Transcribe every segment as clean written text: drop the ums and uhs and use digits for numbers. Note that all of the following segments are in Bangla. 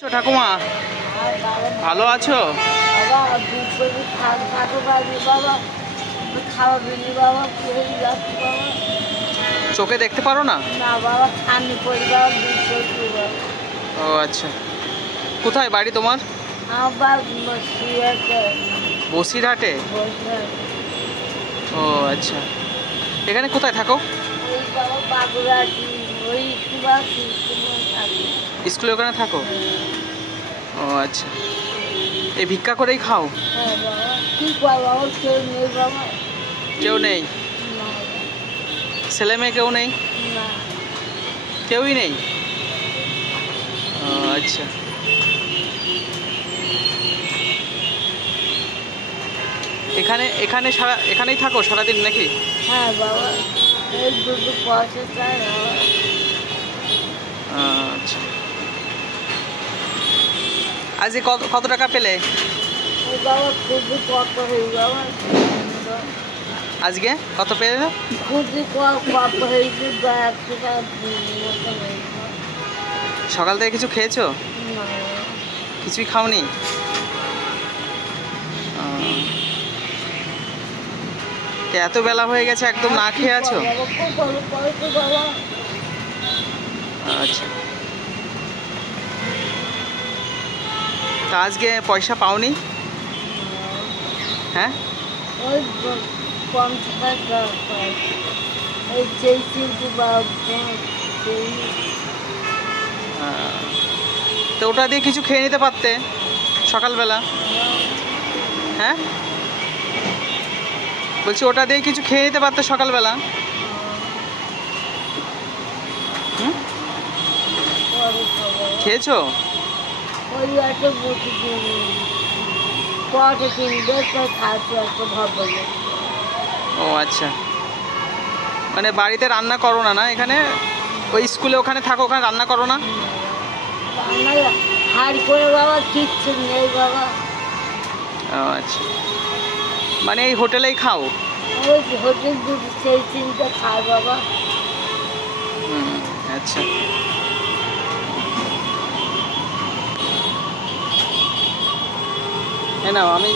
ঠাকুমা ভালো আছো? চোখে দেখতে পারো না? ও আচ্ছা, কোথায় বাড়ি তোমার? বসিরহাটে। ও আচ্ছা, এখানে কোথায় থাকো? স্কুলে ওখানে থাকো? ও আচ্ছা, এই ভিক্ষা করেই খাও? কেউ নেই? ছেলে মেয়ে কেউ নেই? কেউই নেই? ও আচ্ছা, এখানে এখানে এখানেই থাকো সারাদিন নাকি? হ্যাঁ বাবা, এই দুটো পয়সা চাই। আচ্ছা, আজকে কত কত টাকা পেলে? বাবা খুবই কত হয়ে বাবা, আজকে কত পেলে? খুবই কত হয়েছে, 100 টাকা। সকাল থেকে কিছু খেয়েছো? কিছুই খাওনি? এত বেলা হয়ে গেছে, একদম না খেয়ে আছো? আচ্ছা, তা আজকে পয়সা পাওনি? হ্যাঁ, তো ওটা দিয়ে কিছু খেয়ে নিতে পারতে সকালবেলা। হ্যাঁ বলছি, ওটা দিয়ে কিছু খেয়ে নিতে পারতে সকালবেলা। খেয়েছো? ও আচ্ছা, মানে বাড়িতে রান্না করো না? না এখানে ওই স্কুলে ওখানে থাকো, ওখানে রান্না করো না? ও আচ্ছা, মানে এই হোটেলেই খাও? আচ্ছা, না আমি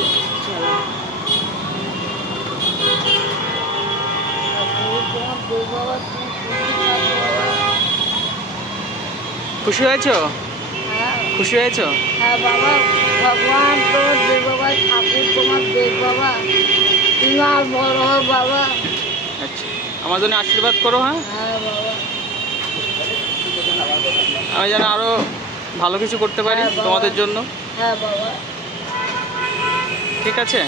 খুশি হয়েছো? খুশি হয়েছো? হ্যাঁ বাবা, ভগবান তোমার দেব বাবা, ঠাকুর তোমার দেব বাবা, তুমি আর বড় হো বাবা। আচ্ছা, আমার জন্য আশীর্বাদ করো। হ্যাঁ, হ্যাঁ বাবা, আমি যেন আরো ভালো কিছু করতে পারি তোমাদের জন্য। হ্যাঁ বাবা, ঠিক আছে।